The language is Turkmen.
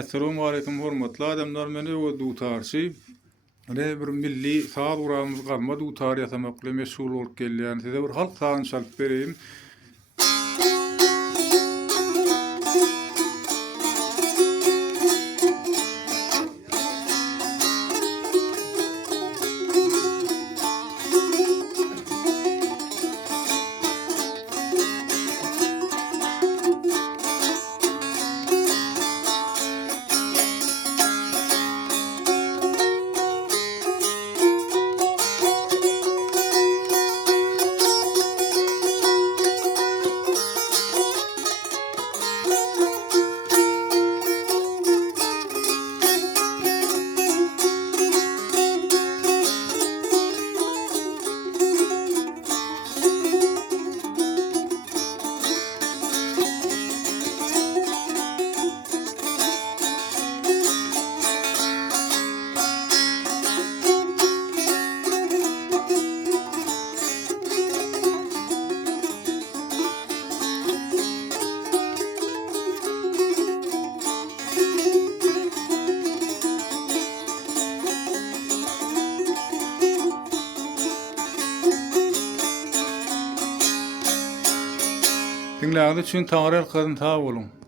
Assalamu alaykum hormatly adamlar, meni öwe dutarçy. Bir milli saat uramyz galma dutar ýasamakly meşgul bolup gelýän. Size bir halk sagyny çalyp bereyim. Dinläňiz üçin taňra elkasyny sag bolun.